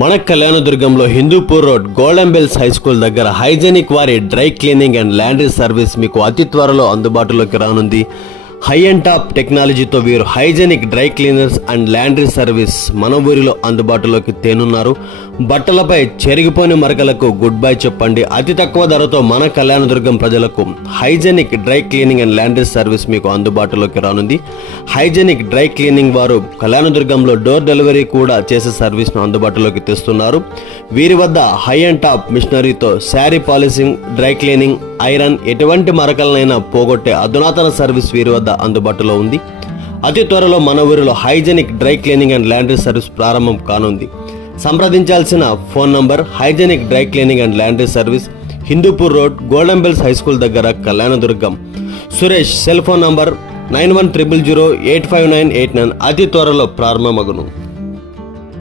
మన కళ్యాణదుర్గంలో Hindupur road golden bells high school దగ్గర hygienic వారి dry cleaning and laundry service మీకు అతి త్వరలో అందుబాటులోకి రానుంది. హై అండ్ టాప్ టెక్నాలజీతో వీరు hygienic dry cleaners and laundry service మన ఊరిలో అందుబాటులోకి తేనున్నారు. బట్టలపై చెరిగిపోయిన మరకలకు గుడ్ బై చెప్పండి. అతి తక్కువ ధరతో మన కళ్యాణదుర్గం ప్రజలకు hygienic dry cleaning and laundry service మీకు అందుబాటులోకి రానుంది. హైజెనిక్ డ్రై క్లీనింగ్ వారు కళ్యాణదుర్గంలో డోర్ డెలివరీ కూడా చేసే సర్వీస్ను అందుబాటులోకి తెస్తున్నారు. వీరి వద్ద high and top మిషనరీతో sari polishing dry cleaning iron ఎటువంటి మరకలనైనా పోగొట్టే అధునాతన సర్వీస్ వీరి వద్ద అందుబాటులో ఉంది. అతి త్వరలో మన ఊరిలో hygienic dry cleaning and laundry service ప్రారంభం కానుంది. సంప్రదించాల్సిన phone number hygienic dry cleaning and laundry service Hindupur road golden bells high school దగ్గర Kalyandurg. Suresh cell phone number nine one triple zero eight five nine eight nine. అతి త్వరలో ప్రారంభమగును.